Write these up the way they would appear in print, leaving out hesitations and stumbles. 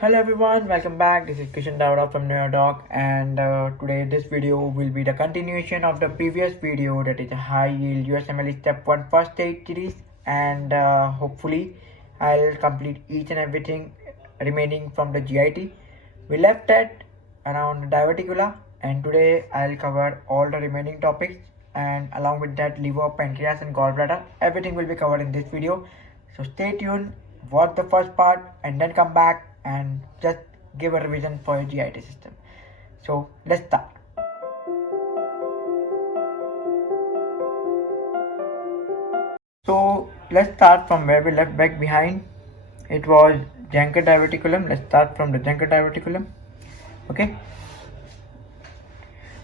Hello everyone, welcome back. This is Kishan Davda from Neonatal, and today this video will be the continuation of the previous video, that is a high yield Usmle step 1 first aid series, and hopefully I'll complete each and everything remaining from the GIT. We left at around diverticula, and today I'll cover all the remaining topics, and along with that liver, pancreas and gallbladder, everything will be covered in this video. So stay tuned, watch the first part and then come back and just give a revision for your GIT system. So let's start. So let's start from where we left back behind. It was Janker diverticulum. Let's start from the Janker diverticulum. Okay.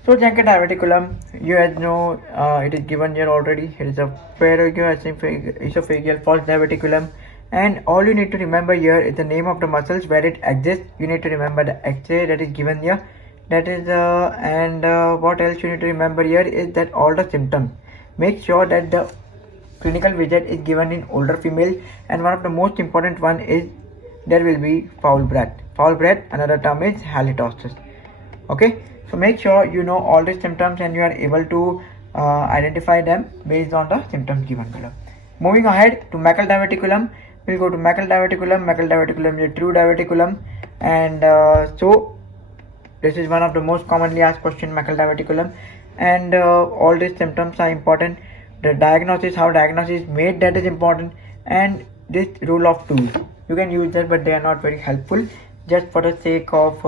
So Janker diverticulum, you guys know it is given here already. It is a esophageal false diverticulum. And all you need to remember here is the name of the muscles where it exists. You need to remember the X-ray that is given here. That is what else you need to remember here is that all the symptoms. Make sure that the clinical visit is given in older female, and one of the most important one is there will be foul breath. Foul breath, another term is halitosis. Okay, so make sure you know all the symptoms and you are able to identify them based on the symptoms given below. Moving ahead to Meckel diverticulum. We'll go to Meckel diverticulum. Meckel diverticulum is a true diverticulum, and so this is one of the most commonly asked question, Meckel diverticulum, and all these symptoms are important. The diagnosis, how diagnosis is made, that is important, and this rule of two, you can use that, but they are not very helpful. Just for the sake of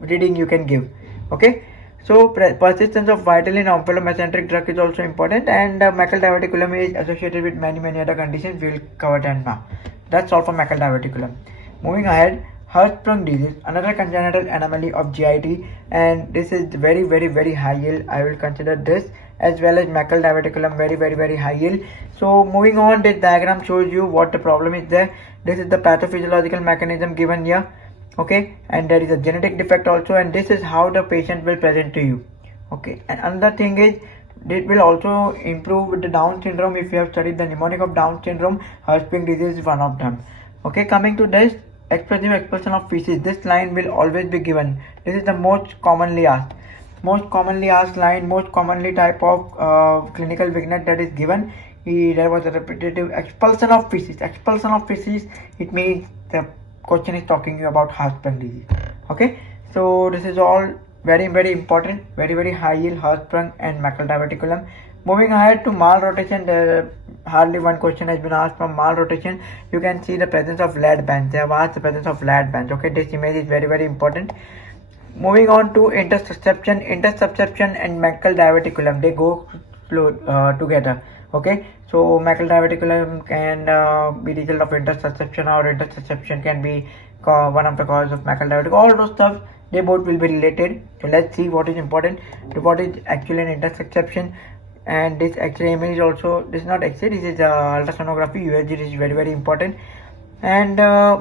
reading, you can give. Okay. So persistence of vital in omphalomescentric drug is also important, and Meckel diverticulum is associated with many other conditions. We will cover that now. That's all for Meckel diverticulum. Moving ahead, Hirschsprung disease, another congenital anomaly of GIT, and this is very high yield. I will consider this as well as Meckel diverticulum very high yield. So moving on, this diagram shows you what the problem is there. This is the pathophysiological mechanism given here. Okay, and there is a genetic defect also, and this is how the patient will present to you. Okay, and another thing is it will also improve with the Down syndrome. If you have studied the mnemonic of Down syndrome, Hirschsprung disease is one of them. Okay, coming to this, expressive expulsion of feces. This line will always be given. This is the most commonly asked line, most commonly type of clinical vignette that is given. There was a repetitive expulsion of feces. It means the question is talking you about Hirschsprung disease. Okay, so this is all very important, very high yield Hirschsprung and Meckel diverticulum. Moving ahead to mal rotation, there hardly one question has been asked from mal rotation. You can see the presence of lead bands. They have asked the presence of lead bands. Okay, this image is very important. Moving on to intersubception and Meckel diverticulum, they go together. Okay, so Meckel diverticulum can be result of intersubception, or intersubception can be one of the cause of Meckel diverticulum. All those stuff, they both will be related. So let's see what is important, what is actually an intersubception. And this X-ray image also, this is not X-ray, this is ultrasonography, USG. This is very important. And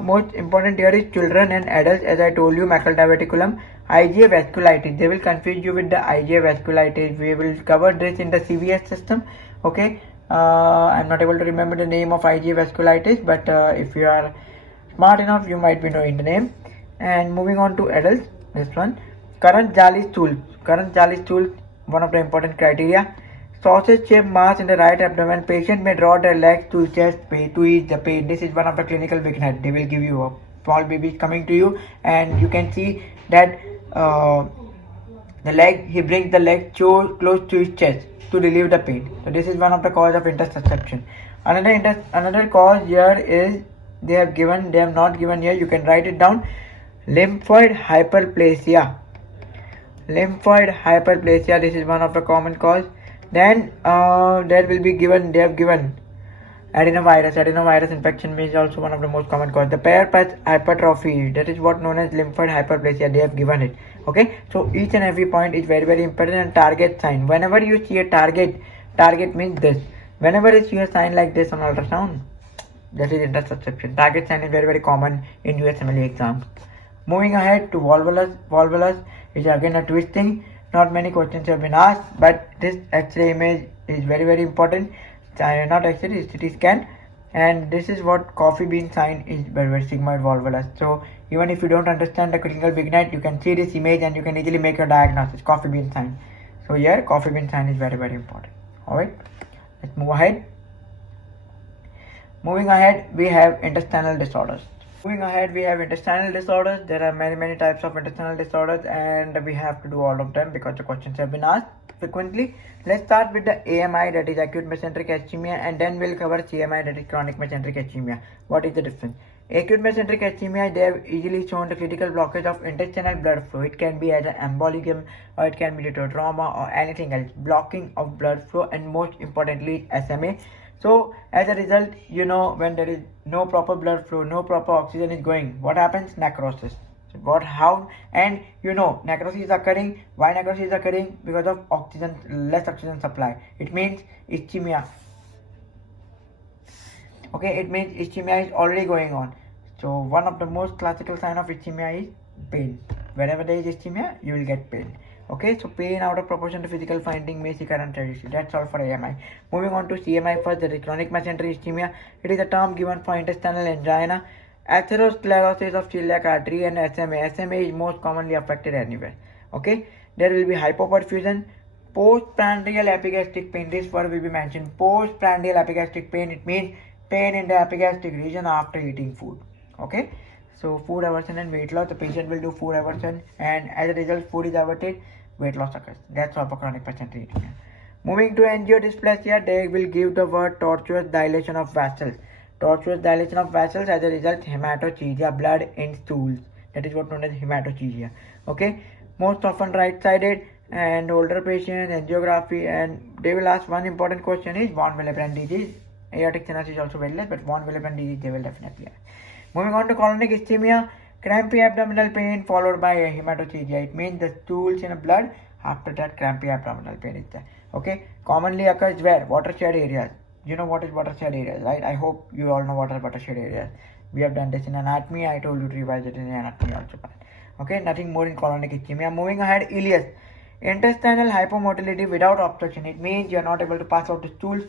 most important here is children and adults. As I told you, Meckel diverticulum, IgA vasculitis, they will confuse you with the IgA vasculitis. We will cover this in the CVS system. Okay, I'm not able to remember the name of IgA vasculitis, but if you are smart enough, you might be knowing the name. And moving on to adults, this one, current Jali stool, one of the important criteria. Sausage shaped mass in the right abdomen. Patient may draw their legs to chest pain, to ease the pain. This is one of the clinical vignette. They will give you a small baby coming to you, and you can see that the leg, he brings the leg close to his chest to relieve the pain. So this is one of the cause of intersubception. Another cause here is they have not given here. You can write it down. Lymphoid hyperplasia. This is one of the common cause. Then there will be given, they have given adenovirus infection is also one of the most common cause. The pair hypertrophy, that is what known as lymphoid hyperplasia, they have given it. Okay, so each and every point is very important. And target sign, whenever you see a target means this. Whenever you see a sign like this on ultrasound, that is intersubception. Target sign is very common in USMLE exams. Moving ahead to volvulus is again a twisting. Not many questions have been asked, but this X-ray image is very important. Not X-ray, it's CT scan. And this is what coffee bean sign is very sigmoid volvulus. So even if you don't understand the clinical beginner, you can see this image and you can easily make your diagnosis, coffee bean sign. So here coffee bean sign is very important. Alright, let's move ahead. Moving ahead, we have intestinal disorders. Moving ahead, we have intestinal disorders. There are many types of intestinal disorders and we have to do all of them because the questions have been asked frequently. Let's start with the AMI, that is acute mesenteric ischemia, and then we'll cover CMI, that is chronic mesenteric ischemia. What is the difference? Acute mesenteric ischemia, they have easily shown the critical blockage of intestinal blood flow. It can be as an embolism or it can be due to trauma or anything else, blocking of blood flow, and most importantly SMA. So as a result, when there is no proper blood flow, no proper oxygen is going, what happens? Necrosis. So necrosis is occurring. Why necrosis is occurring? Because of less oxygen supply. It means ischemia. Okay, it means ischemia is already going on. So one of the most classical sign of ischemia is pain. Whenever there is ischemia, you will get pain. Okay, so pain out of proportion to physical finding may see current tragedy. That's all for AMI. Moving on to CMI first, that is chronic mesenteric ischemia. It is a term given for intestinal angina, atherosclerosis of celiac artery, and SMA. SMA is most commonly affected anywhere. Okay, there will be hypoperfusion, postprandial epigastric pain. This word will be mentioned. Postprandial epigastric pain. It means pain in the epigastric region after eating food. Okay, so food aversion and weight loss. The patient will do food aversion, and as a result, food is averted, weight loss occurs. That's all for chronic mesenteric ischemia. Moving to angiodysplasia, they will give the word tortuous dilation of vessels. Tortuous dilation of vessels, as a result, hematochezia, blood in stools. That is what known as hematochezia. Okay, most often right-sided, and older patients, angiography, and they will ask one important question is von Willebrand disease. Aortic stenosis is also very less, but von Willebrand disease they will definitely ask. Moving on to colonic ischemia, crampy abdominal pain followed by a hematophagia. It means the stools in blood. After that, crampy abdominal pain is there. Okay, commonly occurs where? Watershed areas. You know what is watershed areas, right? I hope you all know what are watershed areas. We have done this in anatomy. I told you to revise it in anatomy also. Okay, nothing more in colonic ischemia. Moving ahead, ileus. Intestinal hypomotility without obstruction. It means you are not able to pass out the stools,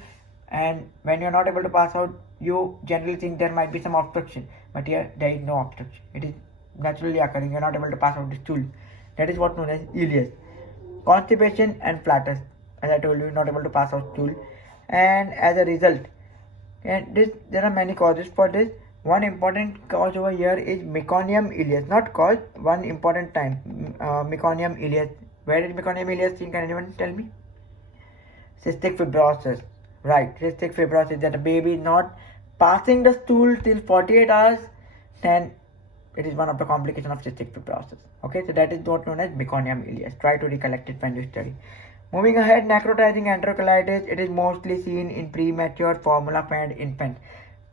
and when you are not able to pass out, you generally think there might be some obstruction, but here there is no obstruction. It is naturally occurring. You are not able to pass out the stool. That is what known as ileus. Constipation and flatus. As I told you, not able to pass out stool, and as a result, and there are many causes for this. One important cause over here is meconium ileus. Not cause. One important time. Meconium ileus. Where is meconium ileus seen? Can anyone tell me? Cystic fibrosis. Right, cystic fibrosis, that a baby is not passing the stool till 48 hours, then it is one of the complications of cystic fibrosis. Okay, so that is what known as meconium ileus. Try to recollect it when you study. Moving ahead, necrotizing enterocolitis. It is mostly seen in premature formula-fed infants.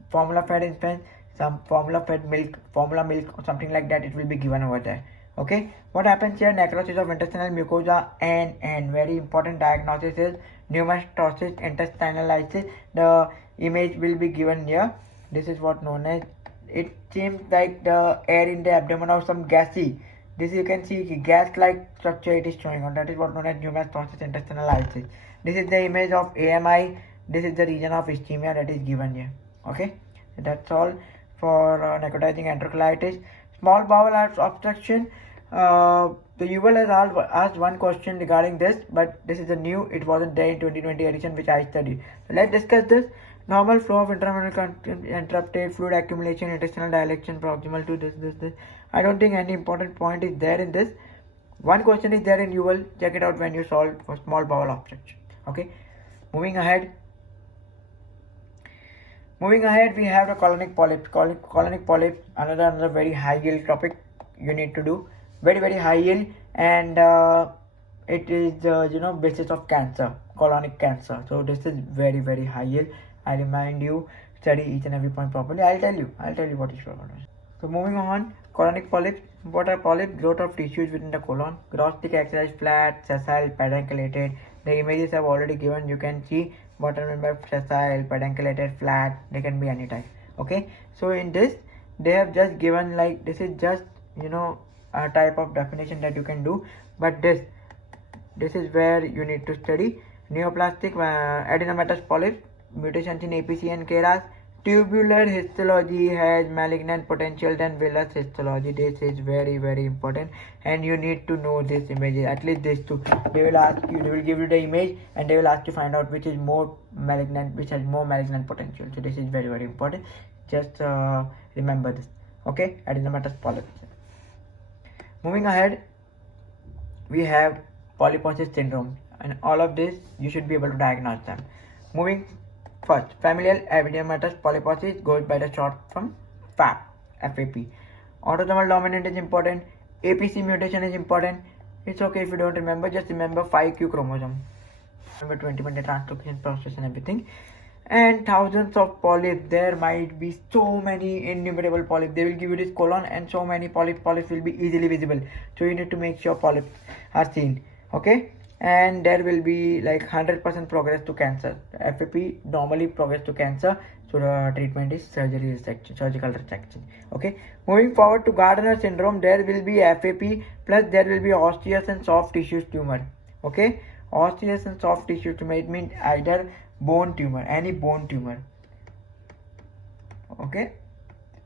Formula-fed infants, some formula-fed milk, formula milk, or something like that, it will be given over there. Okay, what happens here? Necrosis of intestinal mucosa, and very important diagnosis is pneumatosis intestinalis. The image will be given here. This is what known as, it seems like the air in the abdomen or some gassy. This you can see gas-like structure it is showing on. That is what known as pneumatosis intestinalis. This is the image of AMI. This is the region of ischemia that is given here. Okay, so that's all for necrotizing enterocolitis. Small bowel obstruction. The UL has asked one question regarding this, but this is a new. It wasn't there in 2020 edition which I studied. So let's discuss this. Normal flow of intramural content, interrupted fluid accumulation, intestinal dilation proximal to this. I don't think any important point is there in this. One question is there in UL. Check it out when you solve for small bowel obstruction. Okay. Moving ahead, we have the colonic polyp. Colonic polyp, another very high yield topic you need to do. Very high yield, and it is basis of cancer, colonic cancer. So this is very high yield. I remind you, study each and every point properly. I'll tell you what is your. So moving on, colonic polyps. What are polyps? Growth of tissues within the colon. Gross thick exercise, flat, sessile, pedunculated. The images I've already given. You can see what I remember: sessile, pedunculated, flat. They can be any type. Okay. So in this, they have just given like this is just a type of definition that you can do, but this is where you need to study. Neoplastic adenomatous polyps, mutations in APC and KRAS, tubular histology has malignant potential than villus histology. This is very important, and you need to know this image, at least this two. They will ask you, they will give you the image and they will ask you to find out which is more malignant, which has more malignant potential. So this is very important. Just remember this. Okay, adenomatous polyps. Moving ahead, we have polyposis syndrome, and all of this you should be able to diagnose them. Moving first, familial epidermatous polyposis goes by the short from FAP. Autosomal dominant is important. APC mutation is important. It's okay if you don't remember, just remember 5q chromosome. Remember 21 day translocation process and everything. And thousands of polyps. There might be so many innumerable polyps. They will give you this colon, and so many polyps will be easily visible. So you need to make sure polyps are seen. Okay, and there will be like 100% progress to cancer. FAP normally progress to cancer, so the treatment is surgical resection. Okay, moving forward to Gardner syndrome, there will be FAP plus there will be osseous and soft tissues tumor. Okay, osseous and soft tissue tumor, it means either bone tumor, any bone tumor. Okay,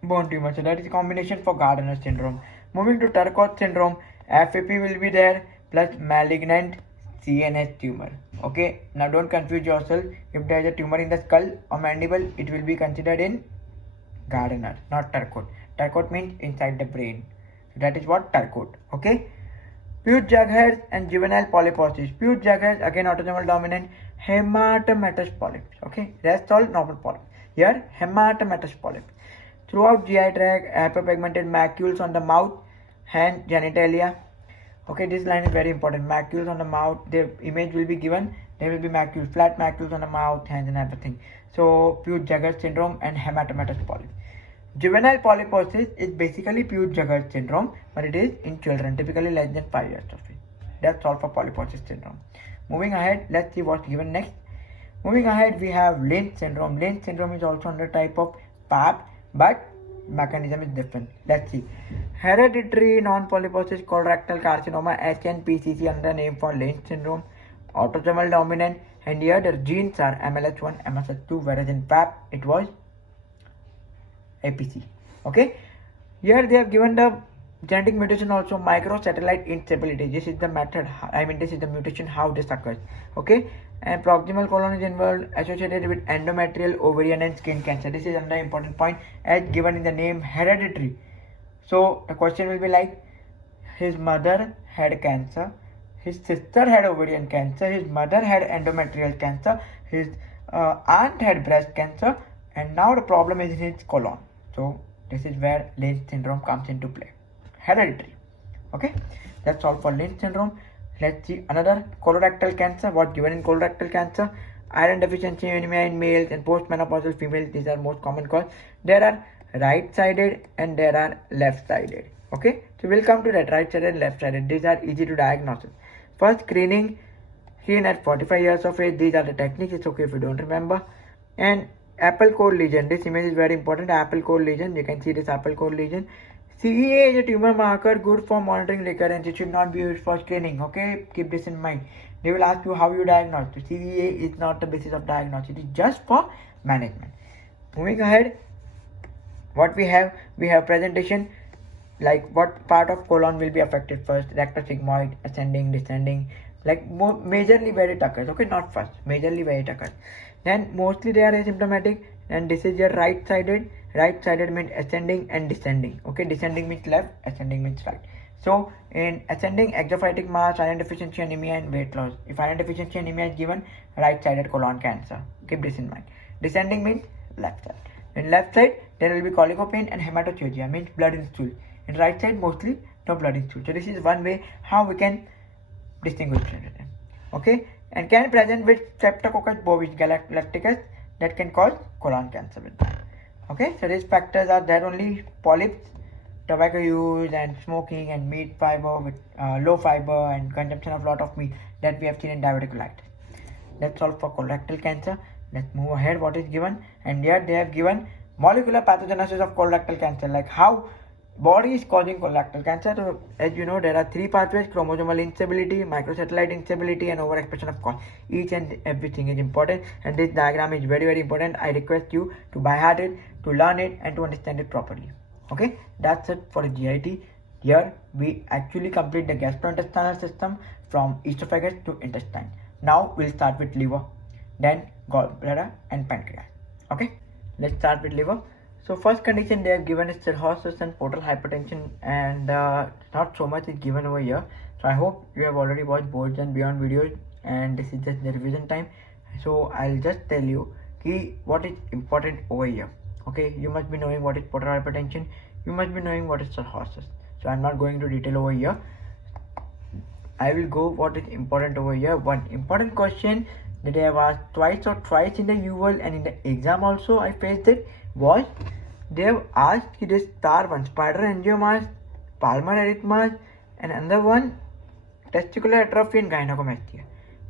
bone tumor. So that is a combination for Gardner syndrome. Moving to Turcotte syndrome, FAP will be there plus malignant CNS tumor. Okay, now don't confuse yourself. If there is a tumor in the skull or mandible, it will be considered in Gardner, not Turcotte. Turcotte means inside the brain. So that is what Turcotte. Okay. Puce jug hairs and juvenile polyposis. Puce jug hairs, again autosomal dominant, hematomatous polyps. Okay, rest all normal polyps. Here hematomatous polyps. Throughout GI tract, hyperpigmented macules on the mouth, hand, genitalia. Okay, this line is very important. Macules on the mouth, the image will be given. There will be macules, flat macules on the mouth, hands and everything. So Puce jug hairs syndrome and hematomatous polyps. Juvenile polyposis is basically Puce jug hairs syndrome, but it is in children, typically less than 5 years of age. That's all for polyposis syndrome. Moving ahead, let's see what's given next. Moving ahead, we have Lynch syndrome. Lynch syndrome is also under type of PAP, but mechanism is different. Let's see. Hereditary non-polyposis colorectal carcinoma, HNPCC, under name for Lynch syndrome. Autosomal dominant, and here the genes are MLH1, MSH2, whereas in PAP it was APC. Okay, here they have given the genetic mutation also, microsatellite instability. This is the method, this is the mutation how this occurs. Okay, and proximal colon is involved, associated with endometrial, ovarian and skin cancer. This is another important point as given in the name hereditary. So the question will be like, his mother had cancer, his sister had ovarian cancer, his mother had endometrial cancer, his aunt had breast cancer, and now the problem is in his colon. So this is where Lynch syndrome comes into play. Hereditary. Okay, that's all for Lynch syndrome. Let's see another colorectal cancer. What given in colorectal cancer? Iron deficiency anemia in males and postmenopausal females. These are most common cause. There are right-sided and there are left-sided. Okay, so we'll come to that, right-sided and left-sided. These are easy to diagnose. First, screening at 45 years of age. These are the techniques. It's okay if you don't remember. And apple core lesion. This image is very important. Apple core lesion. You can see this apple core lesion. CEA is a tumor marker good for monitoring recurrence. It should not be used for screening. Okay, keep this in mind. They will ask you how you diagnose. So CEA is not the basis of diagnosis. It is just for management. Moving ahead, what we have presentation, like what part of colon will be affected first. Rectus sigmoid, ascending, descending, like majorly where it occurs. Okay, not first, majorly where it occurs. Then mostly they are asymptomatic, and this is your right-sided. Right-sided means ascending and descending. Okay, descending means left, ascending means right. So in ascending, exophytic mass, iron deficiency anemia and weight loss. If iron deficiency anemia is given, right-sided colon cancer. Keep this in mind. Descending means left side. In left side, there will be oligopene and hematochezia, means blood in stool. In right side, mostly no blood in stool. So this is one way how we can distinguish between them. Okay, and can present with Streptococcus bovis galacticus that can cause colon cancer with that. Okay, so these factors are there only: polyps, tobacco use and smoking, and meat fiber with low fiber, and consumption of lot of meat that we have seen in diverticulitis. That's all for colorectal cancer. Let's move ahead. What is given? And here they have given molecular pathogenesis of colorectal cancer, like how body is causing colorectal cancer. So as you know, there are three pathways: chromosomal instability, microsatellite instability, and overexpression of cause. Each and everything is important, and this diagram is very, very important. I request you to by heart it, to learn it, and to understand it properly. Okay, that's it for the GIT. Here we actually complete the gastrointestinal system from esophagus to intestine. Now we'll start with liver, then gallbladder and pancreas. Okay, let's start with liver. So first condition they have given is cirrhosis and portal hypertension, and not so much is given over here. So I hope you have already watched boards and beyond videos, and this is just the revision time. So I'll just tell you what is important over here. Okay, you must be knowing what is portal hypertension. You must be knowing what is cirrhosis. So I'm not going to detail over here. I will go what is important over here. One important question that I have asked twice or thrice in the UL and in the exam also I faced it was they have asked this star one, spider angiomas, palmar erythemas, and another one testicular atrophy and gynecomastia.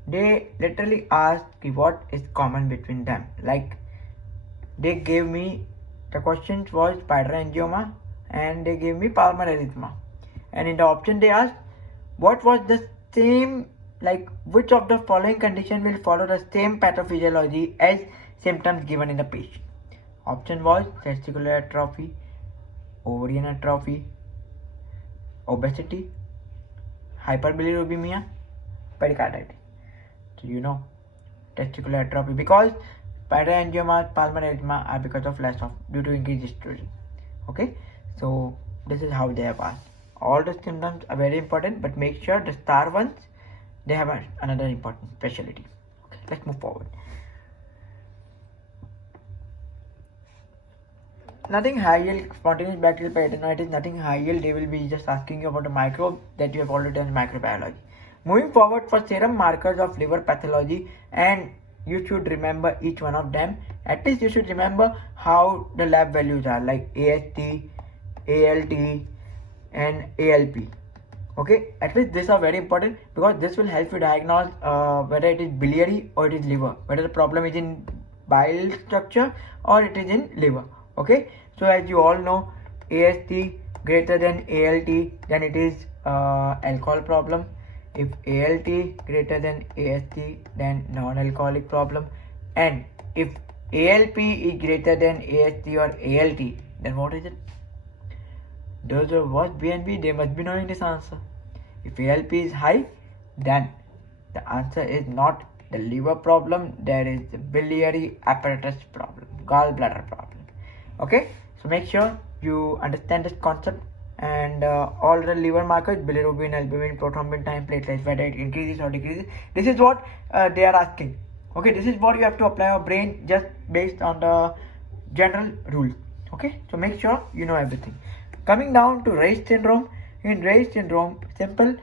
They literally asked what is common between them. Like they gave me the questions was spider angioma and they gave me palmar erythema, and in the option they asked what was the same, like which of the following condition will follow the same pathophysiology as symptoms given in the patient. Option was testicular atrophy, ovarian atrophy, obesity, hyperbilirubinemia, pericarditis. So you know testicular atrophy because spider angiomas, palmar erythema are because of due to increased estrogen. Okay, so this is how they have asked. All the symptoms are very important, but make sure the star ones they have another important specialty. Okay, let's move forward. Nothing high yield, spontaneous bacterial peritonitis, nothing high yield. They will be just asking you about the microbe that you have already done microbiology. Moving forward for serum markers of liver pathology, and you should remember each one of them. At least you should remember how the lab values are, like AST, ALT, and ALP. Okay, at least these are very important because this will help you diagnose whether it is biliary or it is liver, whether the problem is in bile structure or it is in liver. Okay, so as you all know, AST greater than ALT, then it is alcohol problem. If ALT greater than AST, then non-alcoholic problem. And if ALP is greater than AST or ALT, then what is it? Those who watch BNB, they must be knowing this answer. If ALP is high, then the answer is not the liver problem, there is the biliary apparatus problem, gallbladder problem. Okay, so make sure you understand this concept, and all the liver markers, bilirubin, albumin, prothrombin, time, platelets, whether it increases or decreases. This is what they are asking. Okay, this is what you have to apply your brain just based on the general rules. Okay, so make sure you know everything. Coming down to Reiss syndrome. In Reiss syndrome, simple,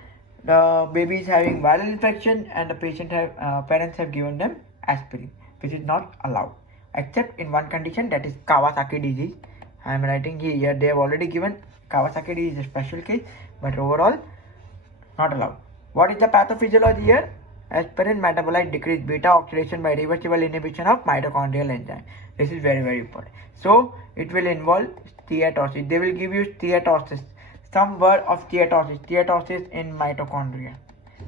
the baby is having viral infection and the parents have given them aspirin, which is not allowed except in one condition, that is Kawasaki disease. I am writing here, they have already given Kawasaki disease is a special case, but overall not allowed. What is the pathophysiology here? Aspirin metabolite decrease beta oxidation by reversible inhibition of mitochondrial enzyme. This is very, very important. So it will involve steatosis. They will give you steatosis, some word of steatosis in mitochondria,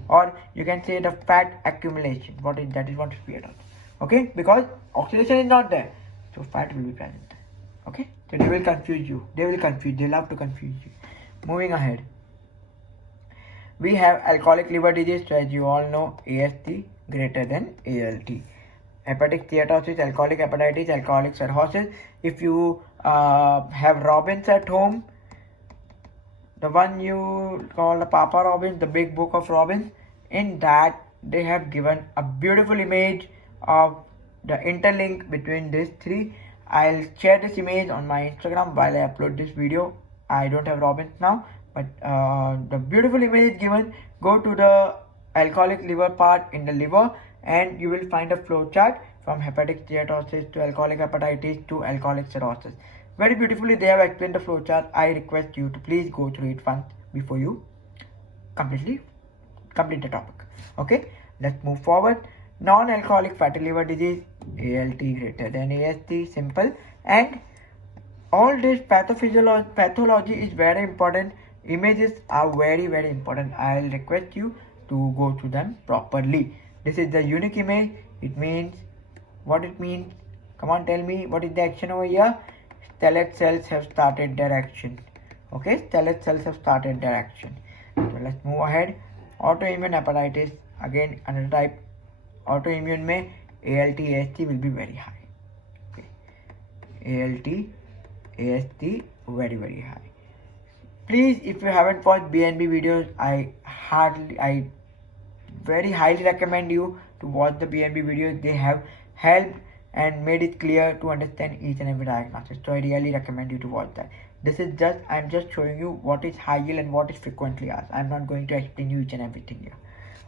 or you can say the fat accumulation. What is steatosis? Okay, because oxidation is not there, so fat will be present. Okay, so they will confuse you. They love to confuse you. Moving ahead, we have alcoholic liver disease. So as you all know, AST greater than ALT. Hepatic steatosis, alcoholic hepatitis, alcoholic cirrhosis. If you have Robbins at home, the one you call the Papa Robbins, the big book of Robbins, in that they have given a beautiful image of the interlink between these three. I'll share this image on my Instagram while I upload this video. I don't have Robbins now, but the beautiful image given, go to the alcoholic liver part in the liver and you will find a flow chart from hepatic steatosis to alcoholic hepatitis to alcoholic cirrhosis. Very beautifully they have explained the flow chart. I request you to please go through it once before you complete the topic. Okay, let's move forward. Non-alcoholic fatty liver disease, ALT greater than AST, simple, and All this pathology is very important. Images are very important. I'll request you to go through them properly. This is the unique image. It means what it means. Come on, tell me what is the action over here. Stellate cells have started their action. Okay, stellate cells have started their action. So let's move ahead. Autoimmune hepatitis, again another type. Autoimmune में ALT, AST will be very high. Okay, ALT, AST very high. Please, if you haven't watched BNB videos, I very highly recommend you to watch the BNB videos. They have helped and made it clear to understand each and every diagnosis. So I really recommend you to watch that. I'm just showing you what is high yield and what is frequently asked. I'm not going to explain you each and everything here.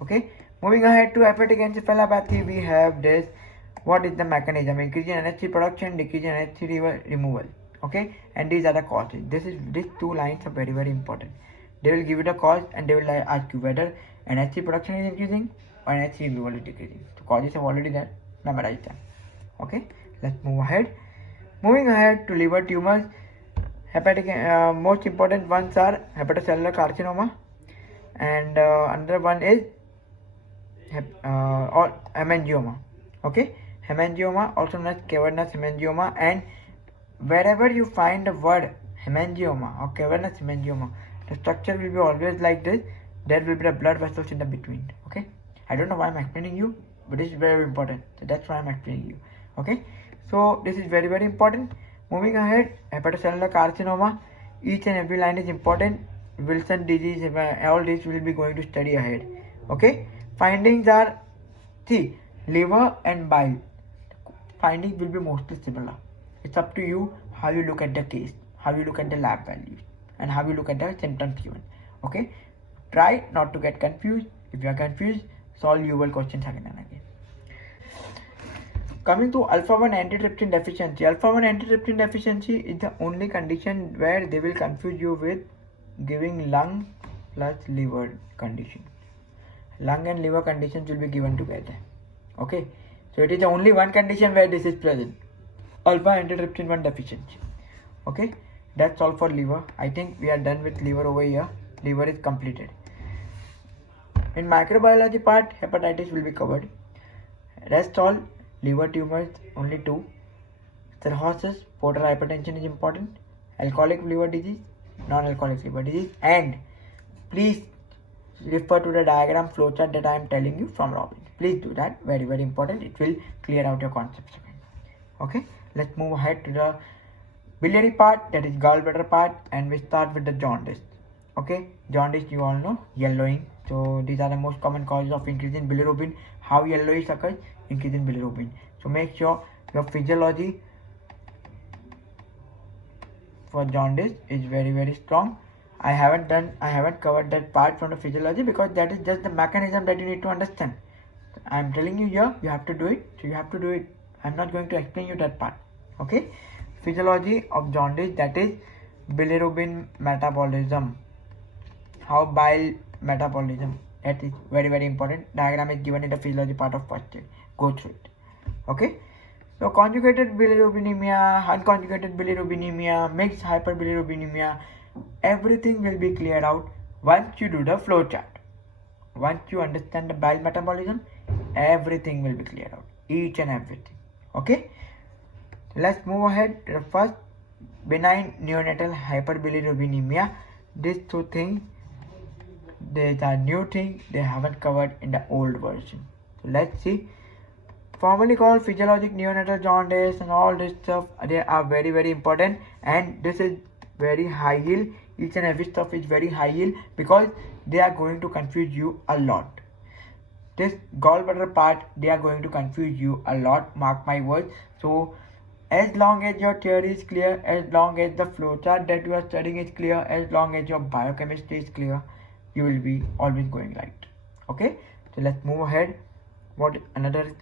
Okay, moving ahead to hepatic encephalopathy, we have this. What is the mechanism? Increase in NH3 production, decrease in NH3 removal. Okay, and these are the causes. These two lines are very important. They will give you the cause and they will ask you whether NH3 production is increasing or NH3 removal is decreasing. So causes have already there. Memorize them. Okay, let's move ahead. Moving ahead to liver tumors. Hepatic most important ones are hepatocellular carcinoma, and another one is or hemangioma. Okay, hemangioma, also known as cavernous hemangioma, and wherever you find the word hemangioma or cavernous hemangioma, the structure will be always like this. There will be the blood vessels in the between. Okay, I don't know why I'm explaining you, but this is very important. So that's why I'm explaining you. Okay, so this is very important. Moving ahead, hepatocellular carcinoma. Each and every line is important. Wilson disease, all this will be going to study ahead. Okay, findings are, see, liver and bile. Findings will be mostly similar. It's up to you how you look at the case, how you look at the lab values, and how you look at the symptoms given. Okay, try not to get confused. If you are confused, solve your questions again and again. Coming to alpha-1 antitrypsin deficiency. Alpha-1 antitrypsin deficiency is the only condition where they will confuse you with giving lung plus liver condition. Lung and liver conditions will be given together. Okay, so it is the only one condition where this is present. Alpha antitrypsin 1 deficiency. Okay, that's all for liver. I think we are done with liver over here. Liver is completed. In microbiology part, hepatitis will be covered. Rest all. Liver tumors, only 2. Cirrhosis, portal hypertension is important. Alcoholic liver disease, non-alcoholic liver disease. And please refer to the diagram flowchart that I am telling you from Robin. Please do that. Very important. It will clear out your concepts. Okay, let's move ahead to the biliary part, that is gallbladder part, and we start with the jaundice. Okay, jaundice you all know, yellowing. So these are the most common causes of increase in bilirubin. How yellowish occurs? Increase in bilirubin. So make sure your physiology for jaundice is very strong. I haven't covered that part from the physiology because that is just the mechanism that you need to understand. I am telling you here, you have to do it. So you have to do it. I'm not going to explain you that part. Okay, physiology of jaundice, that is bilirubin metabolism. How bile metabolism, that is very important. Diagram is given in the physiology part of first year. Go through it. Okay, so conjugated bilirubinemia, unconjugated bilirubinemia, mixed hyperbilirubinemia, everything will be cleared out once you do the flow chart. Once you understand the bile metabolism, everything will be cleared out, each and everything. Okay, let's move ahead to the first, benign neonatal hyperbilirubinemia. These two things, these are new things they haven't covered in the old version. So let's see. Formerly called physiologic neonatal jaundice and all this stuff, they are very important, and this is very high yield. Each and every stuff is very high yield because they are going to confuse you a lot. This gallbladder part, they are going to confuse you a lot, mark my words. So as long as your theory is clear, as long as the flowchart that you are studying is clear, as long as your biochemistry is clear, you will be always going right. Okay, so let's move ahead. What another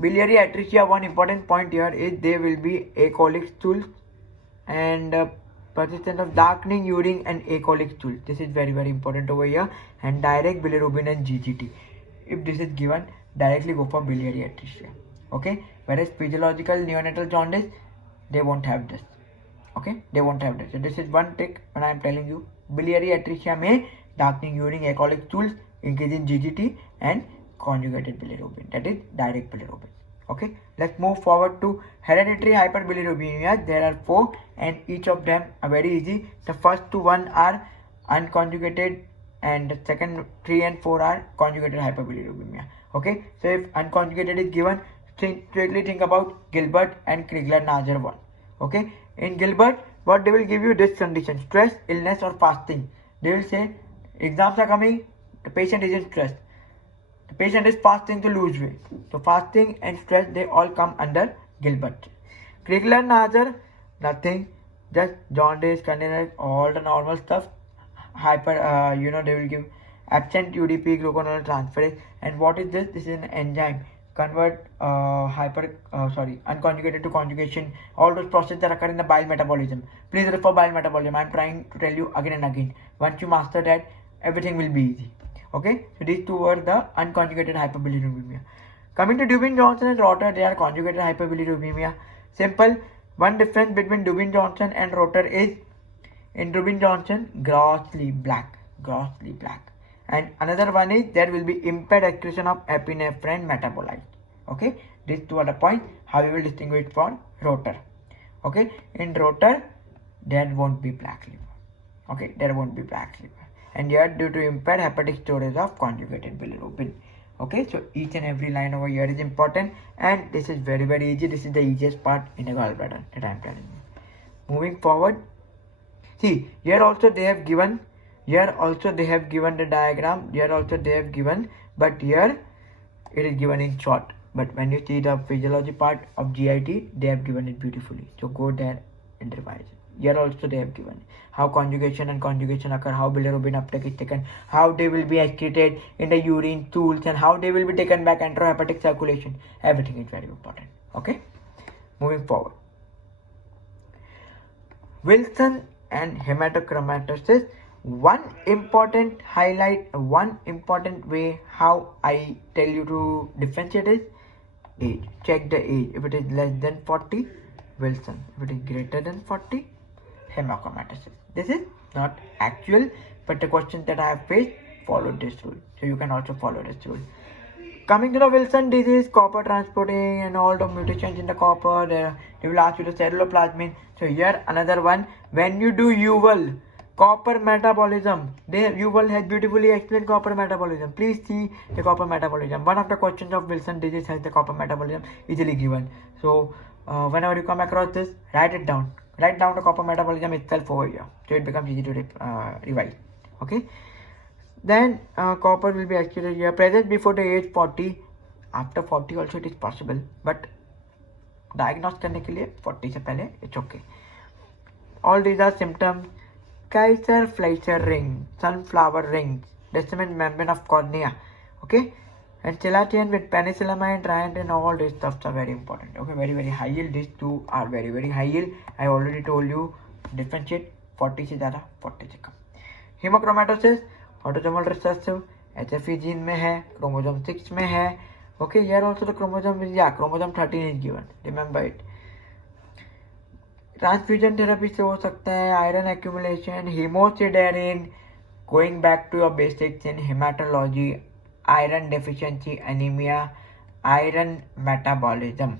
biliary atresia, one important point here is there will be acolic stools and persistence of darkening urine and acolic stool. This is very important over here, and direct bilirubin and GGT. If this is given, directly go for biliary atresia. Okay, whereas physiological neonatal jaundice, they won't have this. Okay, they won't have this. So this is one trick when I am telling you. Biliary atresia में darkening urine, alcoholic stools, increasing GGT and conjugated bilirubin, that is direct bilirubin. Okay, let's move forward to hereditary hyperbilirubinemia. There are 4 and each of them are very easy. The first 2 are unconjugated and the second 3 and 4 are conjugated hyperbilirubinemia. Okay, so if unconjugated is given, strictly think about Gilbert and Krigler-Najar one. Okay, in Gilbert, what they will give you this condition: stress, illness or fasting. They will say exams are coming, the patient is in stress, the patient is fasting to lose weight. So fasting and stress, they all come under Gilbert. Krigler-Najar, nothing, just jaundice, condensation, all the normal stuff. They will give absent UDP, glucagonol transferase. And what is this? This is an enzyme convert unconjugated to conjugation, all those processes that occur in the bile metabolism. Please refer bile metabolism. I'm trying to tell you again and again. Once you master that, everything will be easy. Okay, so these 2 were the unconjugated hyperbilirubinemia. Coming to Dubin-Johnson and Rotter, they are conjugated hyperbilirubinemia. Simple. One difference between Dubin-Johnson and Rotter is, in Dubin-Johnson, grossly black, and another one is there will be impaired excretion of epinephrine metabolite. Okay, these 2 are the points how we will distinguish for Rotter. Okay, in Rotter there won't be black liver. Okay, there won't be black liver, and here due to impaired hepatic storage of conjugated bilirubin. Okay, so each and every line over here is important, and this is very easy. This is the easiest part in a gallbladder that I am telling you. Moving forward, see, here also they have given the diagram, here also they have given, but here it is given in short. But when you see the physiology part of GIT, they have given it beautifully. So go there and revise it. Here also they have given how conjugation and conjugation occur, how bilirubin uptake is taken, how they will be excreted in the urine, stools, and how they will be taken back enterohepatic circulation. Everything is very important. Okay, moving forward. Wilson and hematochromatosis. One important way how I tell you to differentiate is age. Check the age. If it is less than 40, Wilson. If it is greater than 40, hemochromatosis. This is not actual, but the questions that I have faced followed this rule. So you can also follow this rule. Coming to the Wilson disease, copper transporting and all the mutations in the copper, they will ask you the ceruloplasmin. So here another one, when you do Usmle, copper metabolism, Usmle has beautifully explained copper metabolism. Please see the copper metabolism. One of the questions of Wilson disease has the copper metabolism easily given. So whenever you come across this, write it down. Write down the copper metabolism itself over here, so it becomes easy to revise. Okay. Then copper will be actually here present before the age 40. After 40 also it is possible, but diagnose करने के लिए 40 से पहले it's okay. All these are symptoms: Kaiser-Fleischer ring, sunflower rings, descendant membrane of cornea. Okay, and Chelatian with penicillamine, Triant, and all these stuffs are very important. Okay, very high yield. These 2 are very high yield. I already told you differentiate 40 से ज़्यादा 40 से कम. Hemochromatosis, autosomal recessive, HFE gene में है, chromosome 6 में है. Okay, here also the chromosome is, chromosome 13 is given. Remember it. Transfusion therapy से हो सकता है, iron accumulation, hemosiderin, going back to your basics in hematology, iron deficiency anemia, iron metabolism.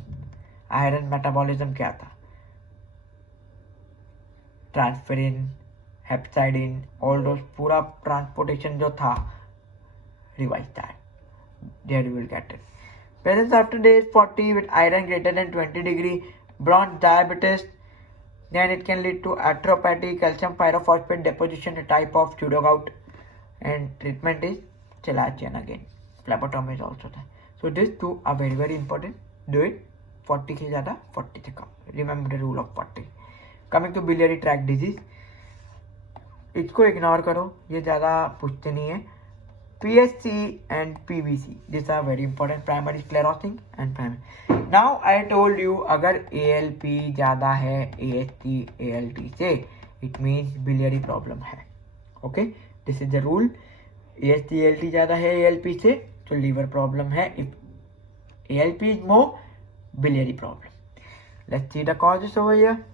Iron metabolism क्या था? Transferrin, hepcidin, all those पूरा transportation जो था, revise that. There you will get it. Presence after day 40 with iron greater than 20 degree, bronze diabetes, then it can lead to arthropathy, calcium pyrophosphate deposition, a type of pseudogout, and treatment is Chelatian again. Phlebotomy is also there. So these 2 are very important. Do it 40 से ज़्यादा 40 से कम. Remember the rule of 40. Coming to biliary tract disease, इसको ignore करो, ये ज़्यादा पूछते नहीं है. PSC and PBC, these are very important. Primary sclerosing and primary. Now I told you अगर ALP ज़्यादा है AST ALT से, it means biliary problem है. Okay, this is the rule. AST ALT ज़्यादा है ALP से, तो liver problem है. If ALP is more, biliary problem. Let's see the causes over here.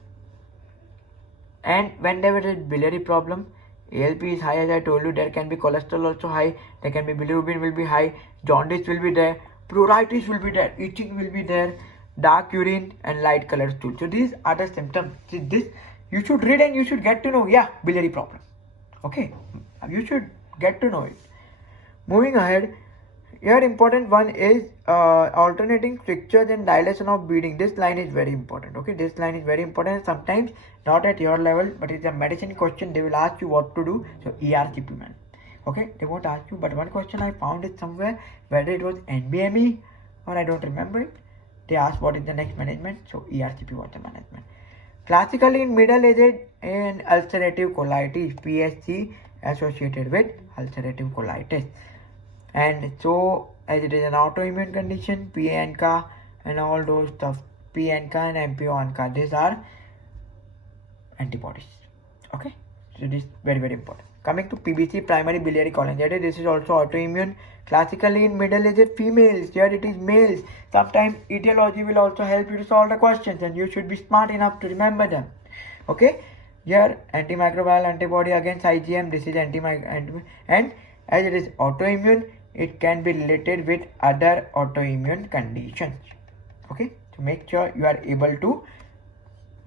And whenever there is biliary problem, ALP is high, as I told you, there can be cholesterol also high, there can be bilirubin will be high, jaundice will be there, pruritus will be there, itching will be there, dark urine and light colored stool. So these are the symptoms. See, this you should read and you should get to know, yeah, biliary problem. Okay, you should get to know it. Moving ahead, here important one is alternating strictures and dilation of bleeding. This line is very important. Okay, this line is very important. Sometimes not at your level, but it's a medicine question. They will ask you what to do. So ERCP man. Okay, they won't ask you. But one question I found it somewhere, whether it was NBME or I don't remember it. They asked what is the next management. So ERCP was the management. Classically in middle-aged and ulcerative colitis, PSC associated with ulcerative colitis. And so as it is an autoimmune condition, PNK and all those stuff, PNK and MPO-ANCA, these are antibodies. Okay, so this is very important. Coming to PBC, primary biliary cholangitis, this is also autoimmune. Classically in middle-aged females, here it is males. Sometimes etiology will also help you to solve the questions and you should be smart enough to remember them. Okay, here antimicrobial antibody against IgM, this is antimicrobial, and as it is autoimmune, it can be related with other autoimmune conditions. Okay, so make sure you are able to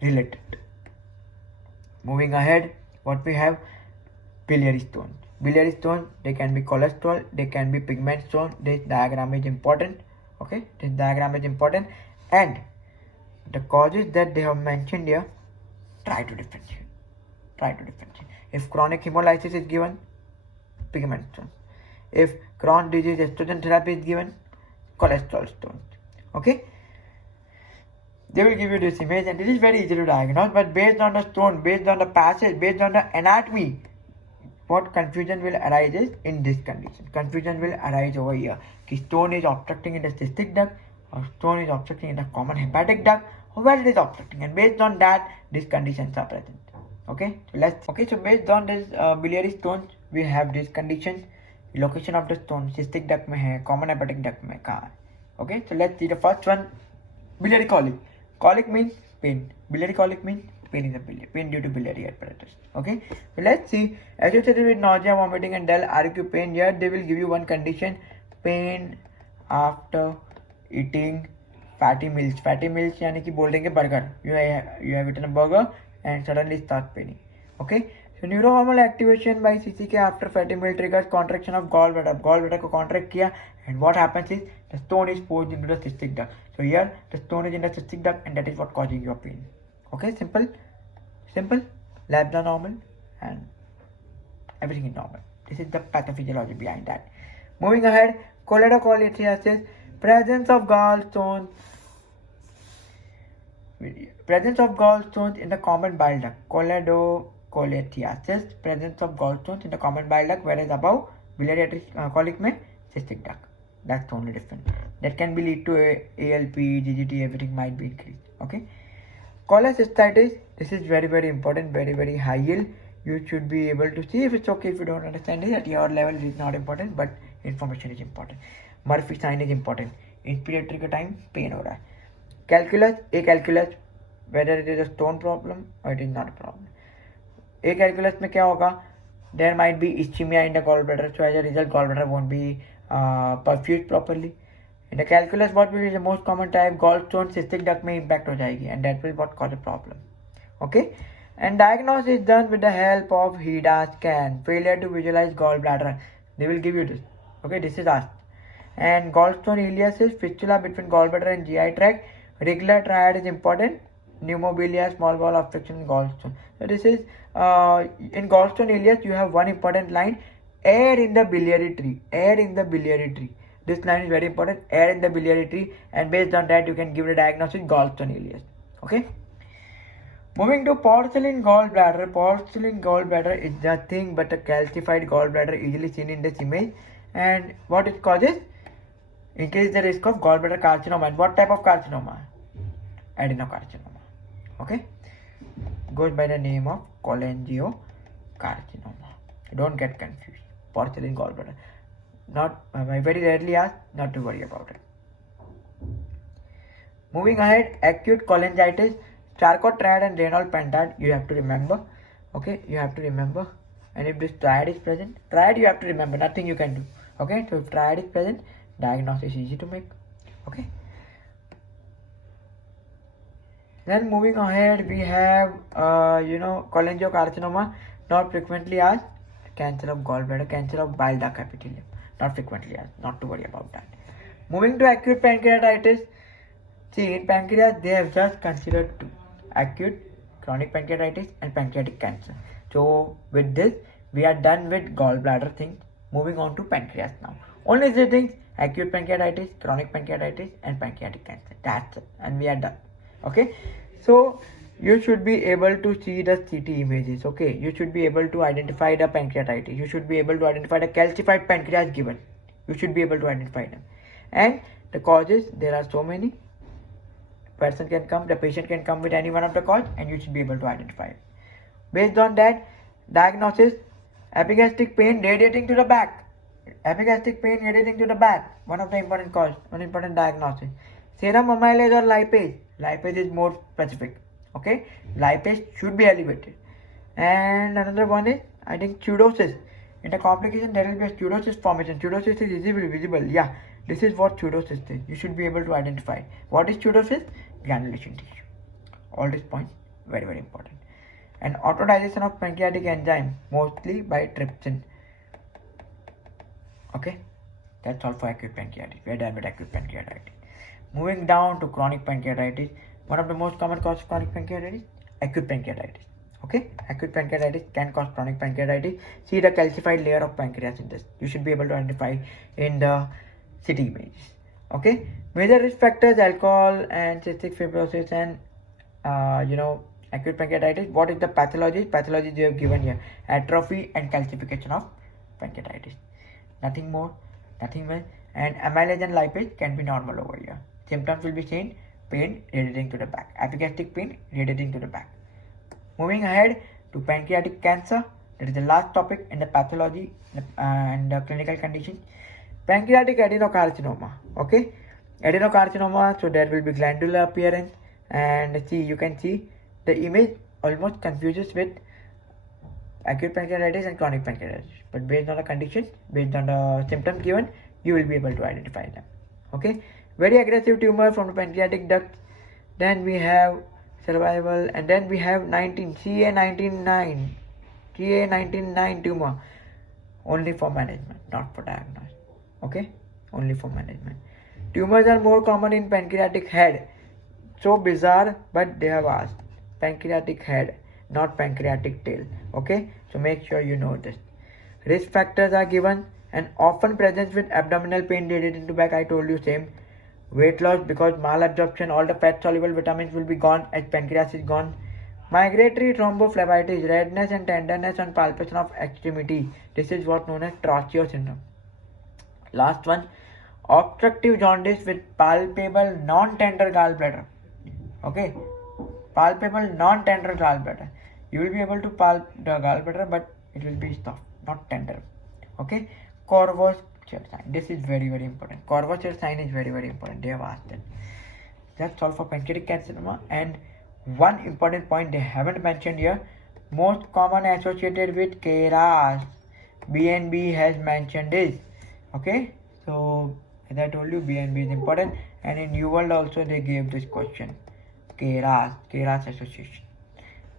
relate it. Moving ahead, what we have, biliary stones. Biliary stones, they can be cholesterol, they can be pigment stone. This diagram is important. Okay, this diagram is important, and the causes that they have mentioned here, try to differentiate. If chronic hemolysis is given, pigment stone. If Crohn's disease estrogen therapy is given, cholesterol stones. Okay, they will give you this image, and this is very easy to diagnose, but based on the stone, based on the passage, based on the anatomy, what confusion will arise is in this condition. Confusion will arise over here. Stone is obstructing in the cystic duct, or stone is obstructing in the common hepatic duct, or where it is obstructing, and based on that, these conditions are present. Okay, so based on this biliary stones, we have these conditions. Location of the stone, cystic duct में है, common hepatic duct में कहाँ है? Okay, so let's see the first one, biliary colic. Colic means pain. Biliary colic means pain in the biliary, pain due to biliary apparatus. Okay, so let's see, associated with nausea, vomiting and dull RQ pain. Here they will give you one condition, pain after eating fatty meals. Fatty meals यानी कि बोल देंगे burger. You have eaten a burger and suddenly start paining. Okay. So neurohormonal activation by CCK after fatty meal triggers contraction of gallbladder. Gallbladder को contract किया, and what happens is the stone is forced into the cystic duct. So here the stone is in the cystic duct, and that is what causing your pain. Okay, simple. Labs are normal and everything is normal. This is the pathophysiology behind that. Moving ahead, choledocholitis, presence of gallstones. Presence of gallstones in the common bile duct. Choledocholitis, presence of gallstones in the common bile duct, whereas above biliary colic में cystic duct. That's the only difference. That can be lead to ALP, GGT, everything might be increased. Okay. Cholecystitis, this is very important, very high yield. You should be able to see. If it's okay if you don't understand it at your level, it is not important, but information is important. Murphy sign is important. Inspiratory का time pain हो रहा है. Calculus, whether it is a stone problem or it is not a problem. Calculus में क्या होगा? There might be ischemia in the gallbladder, so as a result gallbladder won't be perfused properly. In the calculus, what will be the most common type? Gallstone cystic duct में impact हो जाएगी, and that will what cause a problem. Okay, and diagnosis is done with the help of HIDA scan. Failure to visualize gallbladder, they will give you this. Okay, this is asked. And gallstone ileus, fistula between gallbladder and GI tract. Regular triad is important. Pneumobilia, small bowel obstruction in gallstone. So this is in gallstone ileus, you have one important line: air in the biliary tree. This line is very important, air in the biliary tree, and based on that you can give the diagnosis gallstone ileus. Okay. Moving to porcelain gallbladder. Porcelain gallbladder is nothing but a calcified gallbladder easily seen in this image, and what it causes? Increase the risk of gallbladder carcinoma. And what type of carcinoma? Adenocarcinoma. Okay. Goes by the name of cholangiocarcinoma. Don't get confused. Porcelain gallbladder. Not very rarely asked, not to worry about it. Moving ahead, acute cholangitis, charcot triad and renal pentad, you have to remember. Okay, you have to remember. And if this triad is present, triad you have to remember, nothing you can do. Okay, so if triad is present, diagnosis is easy to make. Okay. Then moving ahead, we have cholangiocarcinoma, not frequently asked, cancer of gallbladder, cancer of bile duct epithelium, not frequently asked, not to worry about that. Moving to acute pancreatitis, see in pancreas they have just considered two, acute chronic pancreatitis and pancreatic cancer. So with this we are done with gallbladder things. Moving on to pancreas now. Only three things: acute pancreatitis, chronic pancreatitis and pancreatic cancer. That's it, and we are done. Okay, so you should be able to see the CT images. Okay, you should be able to identify the pancreatitis. You should be able to identify the calcified pancreas given. You should be able to identify them. And the causes, there are so many. The patient can come with any one of the cause and you should be able to identify it. Based on that, diagnosis: epigastric pain radiating to the back. Epigastric pain radiating to the back, one of the important cause, one important diagnosis. Serum amylase or lipase. Lipase is more specific. Okay, lipase should be elevated. And another one is, I think, pseudocyst. In the complication, there will be a pseudocyst formation. Pseudocyst is visible. Yeah, this is what pseudocyst is. You should be able to identify. What is pseudocyst? Granulation tissue. All these points very, very important. And autodigestion of pancreatic enzyme, mostly by trypsin. Okay, that's all for acute pancreatitis. We are done with acute pancreatitis. Moving down to chronic pancreatitis, one of the most common causes of chronic pancreatitis, acute pancreatitis. Okay, acute pancreatitis can cause chronic pancreatitis. See the calcified layer of pancreas in this. You should be able to identify in the CT images. Okay, major risk factors: alcohol and cystic fibrosis and acute pancreatitis. What is the pathology? Pathology they have given here: atrophy and calcification of pancreatitis. Nothing more, nothing less. And amylase and lipase can be normal over here. Symptoms will be seen: pain radiating to the back, epigastric pain radiating to the back. Moving ahead to pancreatic cancer, that is the last topic in the pathology and the clinical condition. Pancreatic adenocarcinoma. Okay, adenocarcinoma. So there will be glandular appearance, and see, you can see the image almost confuses with acute pancreatitis and chronic pancreatitis. But based on the condition, based on the symptoms given, you will be able to identify them. Okay, very aggressive tumor from the pancreatic duct. Then we have survival, and then we have 19 CA19-9 tumor, only for management, not for diagnosis. Okay, only for management. Tumors are more common in pancreatic head. So bizarre, but they have asked pancreatic head, not pancreatic tail. Okay, so make sure you know this. Risk factors are given, and often presents with abdominal pain radiating to back. I told you same. Weight loss because malabsorption, all the fat soluble vitamins will be gone as pancreas is gone. Migratory thrombophlebitis, redness and tenderness on palpation of extremity. This is what known as Trochio syndrome. Last one, obstructive jaundice with palpable non-tender gallbladder. Okay, palpable non-tender gallbladder. You will be able to palp the gallbladder, but it will be soft, not tender. Okay, Corvo's sign. This is very, very important. Corvo's sign is very, very important. They have asked it. That's all for pancreatic carcinoma. And one important point they haven't mentioned here: most common associated with KRAS. BNB has mentioned this. Okay, so as I told you, BNB is important. And in UWorld also they gave this question: KRAS association.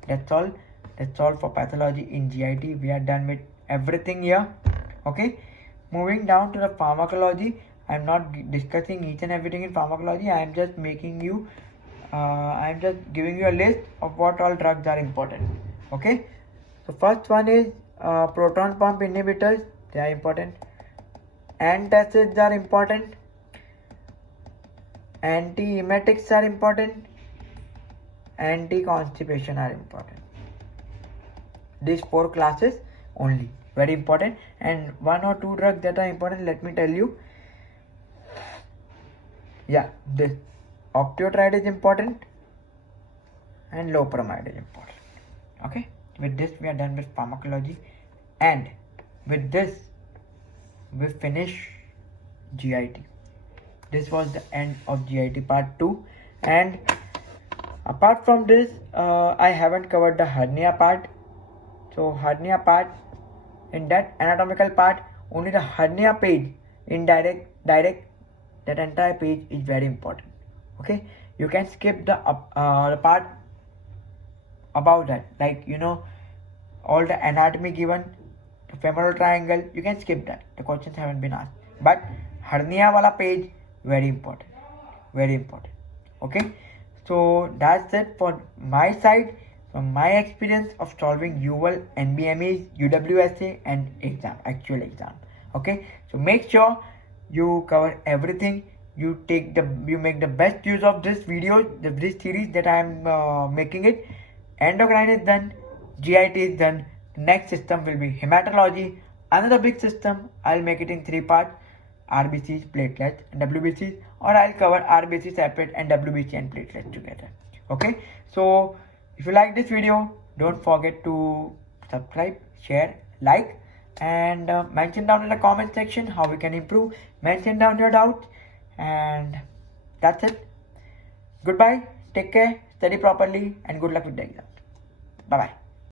That's all. That's all for pathology in GIT. We are done with everything here. Okay. Moving down to the pharmacology, I am not discussing each and everything in pharmacology. I am just giving you a list of what all drugs are important. Okay, so first one is proton pump inhibitors. They are important. Antacids are important. Antiemetics are important. Anti-constipation are important. These 4 classes only. Very important. And 1 or 2 drugs that are important, let me tell you. Yeah, this octreotide is important and loperamide is important. Okay, with this we are done with pharmacology, and with this we finish GIT. This was the end of GIT part 2, And apart from this, I haven't covered the hernia part. So hernia part, in that anatomical part, only the hernia page, direct, that entire page is very important. Okay, you can skip the part about that, like all the anatomy given, the femoral triangle, you can skip that. The questions haven't been asked. But hernia wala page, very important. Very important. Okay. So that's it for my side, from my experience of solving UL, NBMEs, UWSA and actual exam. Okay. So make sure you cover everything. You make the best use of this video, this series that I am making it. Endocrine is done, GIT is done. The next system will be hematology, another big system. I'll make it in 3 parts: RBCs, platelets, and WBCs, or I'll cover RBC separate and WBC and platelets together. Okay, so if you like this video, don't forget to subscribe, share, like, and mention down in the comment section how we can improve. Mention down your doubts, and that's it. Goodbye, take care, study properly, and good luck with the exam. Bye bye.